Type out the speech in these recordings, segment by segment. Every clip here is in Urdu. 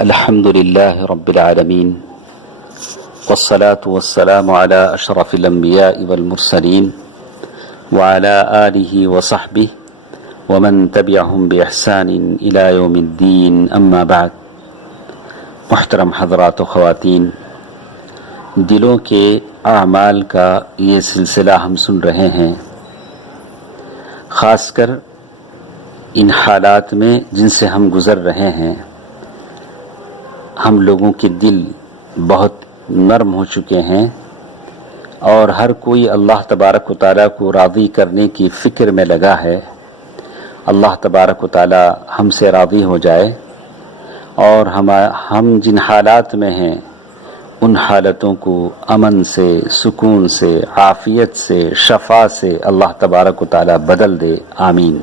الحمد لله رب العالمين والصلاة والسلام على أشرف الأنبياء والمرسلين وعلى آله وصحبه ومن تبعهم بإحسان إلى يوم الدين أما بعد. محترم حضرات و خواتین، دلوں کے اعمال کا یہ سلسلہ ہم سن رہے ہیں، خاص کر ان حالات میں جن سے ہم گزر رہے ہیں. ہم لوگوں کے دل بہت نرم ہو چکے ہیں اور ہر کوئی اللہ تبارک و تعالیٰ کو راضی کرنے کی فکر میں لگا ہے. اللہ تبارک و تعالیٰ ہم سے راضی ہو جائے اور ہم جن حالات میں ہیں ان حالتوں کو امن سے، سکون سے، عافیت سے، شفا سے اللہ تبارک و تعالیٰ بدل دے. آمین.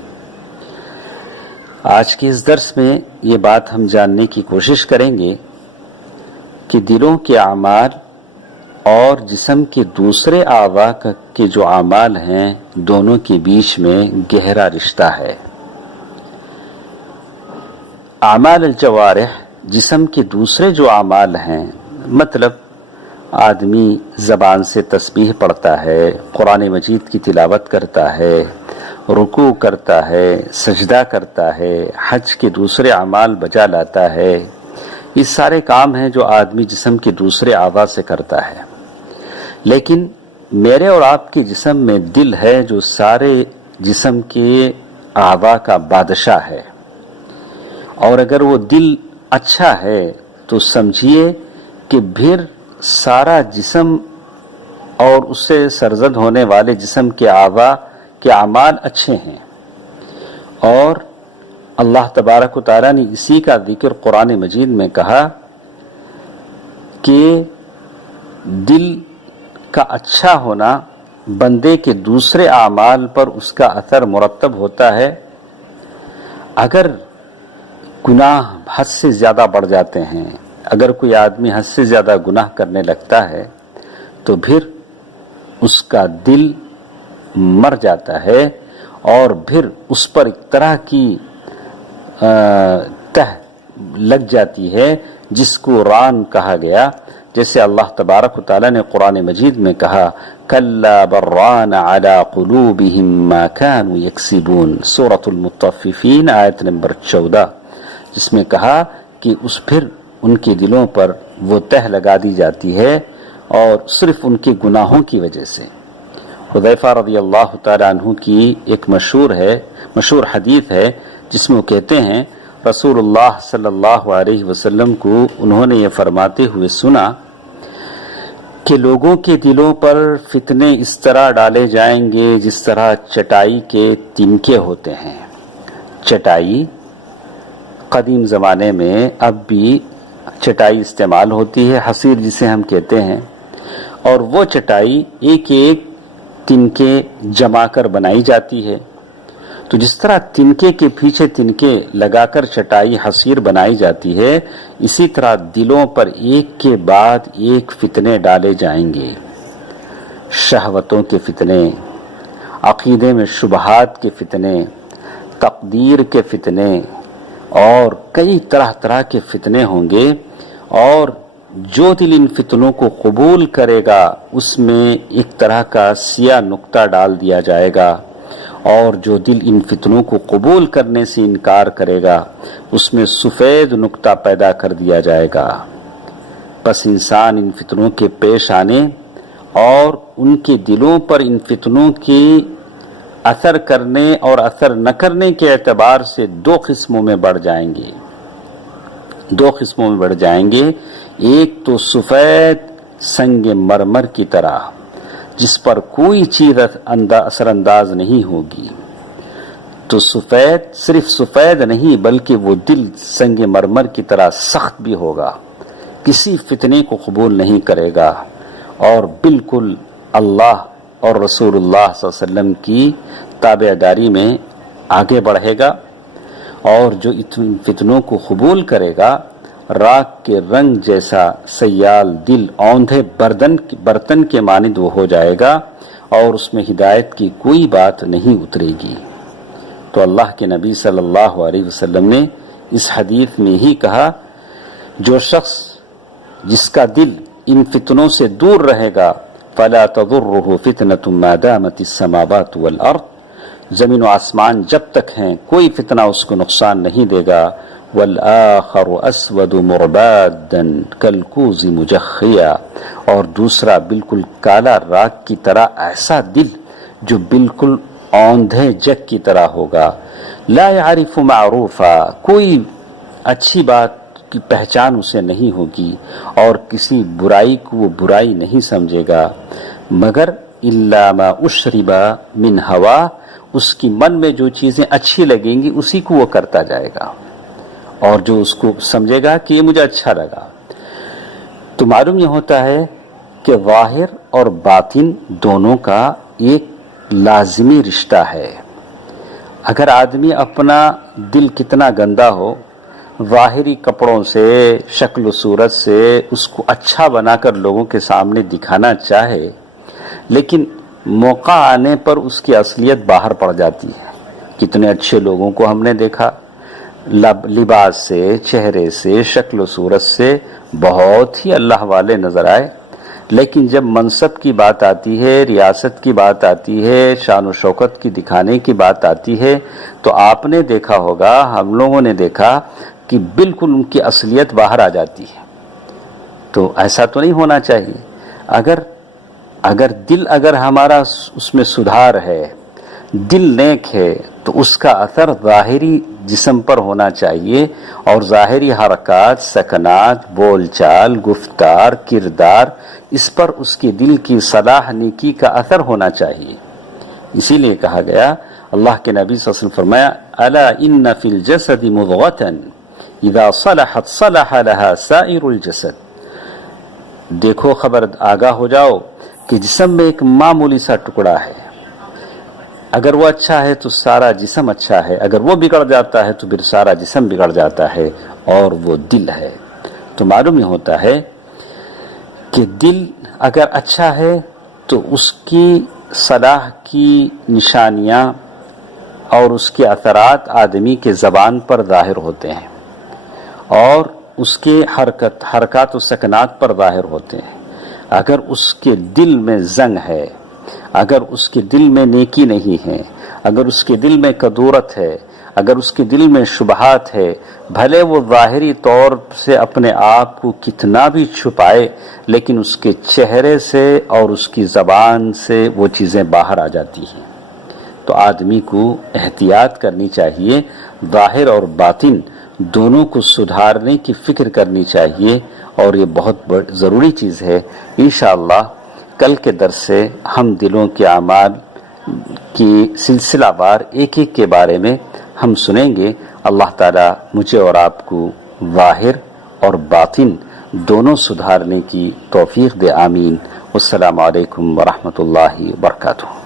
آج کے اس درس میں یہ بات ہم جاننے کی کوشش کریں گے کہ دلوں کے اعمال اور جسم کے دوسرے اعضاء کے جو اعمال ہیں دونوں کے بیچ میں گہرا رشتہ ہے. اعمال الجوارح، جسم کے دوسرے جو اعمال ہیں، مطلب آدمی زبان سے تسبیح پڑھتا ہے، قرآن مجید کی تلاوت کرتا ہے، رکوع کرتا ہے، سجدہ کرتا ہے، حج کے دوسرے اعمال بجا لاتا ہے. یہ سارے کام ہیں جو آدمی جسم کے دوسرے اعضاء سے کرتا ہے. لیکن میرے اور آپ کے جسم میں دل ہے جو سارے جسم کے اعضاء کا بادشاہ ہے. اور اگر وہ دل اچھا ہے تو سمجھیے کہ پھر سارا جسم اور اس سے سرزد ہونے والے جسم کے اعضاء کے اعمال اچھے ہیں. اور اللہ تبارک و تعالیٰ نے اسی کا ذکر قرآن مجید میں کہا کہ دل کا اچھا ہونا بندے کے دوسرے اعمال پر اس کا اثر مرتب ہوتا ہے. اگر گناہ حد سے زیادہ بڑھ جاتے ہیں، اگر کوئی آدمی حد سے زیادہ گناہ کرنے لگتا ہے تو پھر اس کا دل مر جاتا ہے اور پھر اس پر ایک طرح کی تہ لگ جاتی ہے جس کو ران کہا گیا. جیسے اللہ تبارک و تعالیٰ نے قرآن مجید میں کہا کَلَّا بَرَّانَ عَلَىٰ قُلُوبِهِمْ مَا كَانُوا يَكْسِبُونَ، سورۃ المطففین آیت نمبر 14، جس میں کہا کہ اس پھر ان کے دلوں پر وہ تہ لگا دی جاتی ہے اور صرف ان کے گناہوں کی وجہ سے. حذیفہ رضی اللہ تعالیٰ عنہ کی ایک مشہور حدیث ہے جس میں وہ کہتے ہیں رسول اللہ صلی اللہ علیہ وسلم کو انہوں نے یہ فرماتے ہوئے سنا کہ لوگوں کے دلوں پر فتنے اس طرح ڈالے جائیں گے جس طرح چٹائی کے تنکے ہوتے ہیں. چٹائی قدیم زمانے میں اب بھی چٹائی استعمال ہوتی ہے، حصیر جسے ہم کہتے ہیں، اور وہ چٹائی ایک ایک تنکے جما کر بنائی جاتی ہے. تو جس طرح تنکے کے پیچھے تنکے لگا کر چٹائی حصیر بنائی جاتی ہے، اسی طرح دلوں پر ایک کے بعد ایک فتنے ڈالے جائیں گے. شہوتوں کے فتنے، عقیدے میں شبہات کے فتنے، تقدیر کے فتنے اور کئی طرح طرح کے فتنے ہوں گے. اور جو دل ان فتنوں کو قبول کرے گا اس میں ایک طرح کا سیاہ نقطہ ڈال دیا جائے گا، اور جو دل ان فتنوں کو قبول کرنے سے انکار کرے گا اس میں سفید نقطہ پیدا کر دیا جائے گا. بس انسان ان فتنوں کے پیش آنے اور ان کے دلوں پر ان فتنوں کی اثر کرنے اور اثر نہ کرنے کے اعتبار سے دو قسموں میں بڑھ جائیں گے. ایک تو سفید سنگ مرمر کی طرح جس پر کوئی چیز اثر انداز نہیں ہوگی. تو سفید صرف سفید نہیں بلکہ وہ دل سنگ مرمر کی طرح سخت بھی ہوگا، کسی فتنے کو قبول نہیں کرے گا اور بالکل اللہ اور رسول اللہ صلی اللہ علیہ وسلم کی تابعداری میں آگے بڑھے گا. اور جو فتنوں کو قبول کرے گا راکھ کے رنگ جیسا سیال دل اوندھے برتن کے مانند وہ ہو جائے گا اور اس میں ہدایت کی کوئی بات نہیں اترے گی. تو اللہ کے نبی صلی اللہ علیہ وسلم نے اس حدیث میں ہی کہا جو شخص جس کا دل ان فتنوں سے دور رہے گا فلا تضرہ فتنۃ ما دامت السماوات والارض، زمین و آسمان جب تک ہیں کوئی فتنہ اس کو نقصان نہیں دے گا. والآخر اسود مربادا کالکوز مجخیا، اور دوسرا بالکل کالا راکھ کی طرح ایسا دل جو بالکل اوندھے جگ کی طرح ہوگا. لا يعرف معروفا، کوئی اچھی بات کی پہچان اسے نہیں ہوگی اور کسی برائی کو وہ برائی نہیں سمجھے گا مگر الا ما اشرب من ہوا، اس کی من میں جو چیزیں اچھی لگیں گی اسی کو وہ کرتا جائے گا، اور جو اس کو سمجھے گا کہ یہ مجھے اچھا لگا. تو معلوم یہ ہوتا ہے کہ ظاہر اور باطن دونوں کا ایک لازمی رشتہ ہے. اگر آدمی اپنا دل کتنا گندا ہو، ظاہری کپڑوں سے شکل و صورت سے اس کو اچھا بنا کر لوگوں کے سامنے دکھانا چاہے، لیکن موقع آنے پر اس کی اصلیت باہر پڑ جاتی ہے. کتنے اچھے لوگوں کو ہم نے دیکھا، لباس سے، چہرے سے، شکل و صورت سے بہت ہی اللہ والے نظر آئے، لیکن جب منصب کی بات آتی ہے، ریاست کی بات آتی ہے، شان و شوکت کی دکھانے کی بات آتی ہے، تو آپ نے دیکھا ہوگا، ہم لوگوں نے دیکھا کہ بالکل ان کی اصلیت باہر آ جاتی ہے. تو ایسا تو نہیں ہونا چاہیے. اگر دل ہمارا اس میں سدھار ہے، دل نیک ہے، تو اس کا اثر ظاہری جسم پر ہونا چاہیے، اور ظاہری حرکات، سکنات، بول چال، گفتار، کردار، اس پر اس کے دل کی صلاح نیکی کا اثر ہونا چاہیے. اسی لیے کہا گیا، اللہ کے نبی صلی اللہ علیہ وسلم فرمایا الا ان فی الجسد مضغۃ اذا صلحت صلح لها سائر الجسد، دیکھو خبر آگاہ ہو جاؤ کہ جسم میں ایک معمولی سا ٹکڑا ہے، اگر وہ اچھا ہے تو سارا جسم اچھا ہے، اگر وہ بگڑ جاتا ہے تو پھر سارا جسم بگڑ جاتا ہے، اور وہ دل ہے. تو معلوم یہ ہوتا ہے کہ دل اگر اچھا ہے تو اس کی صلاح کی نشانیاں اور اس کے اثرات آدمی کے زبان پر ظاہر ہوتے ہیں، اور اس کے حرکات و سکنات پر ظاہر ہوتے ہیں. اگر اس کے دل میں زنگ ہے، اگر اس کے دل میں نیکی نہیں ہے، اگر اس کے دل میں کدورت ہے، اگر اس کے دل میں شبہات ہے، بھلے وہ ظاہری طور سے اپنے آپ کو کتنا بھی چھپائے، لیکن اس کے چہرے سے اور اس کی زبان سے وہ چیزیں باہر آ جاتی ہیں. تو آدمی کو احتیاط کرنی چاہیے، ظاہر اور باطن دونوں کو سدھارنے کی فکر کرنی چاہیے، اور یہ بہت ضروری چیز ہے. انشاءاللہ کل کے درس سے ہم دلوں کے اعمال کی سلسلہ وار ایک ایک کے بارے میں ہم سنیں گے. اللہ تعالی مجھے اور آپ کو ظاہر اور باطن دونوں سدھارنے کی توفیق دے. آمین. والسلام علیکم ورحمۃ اللہ وبرکاتہ.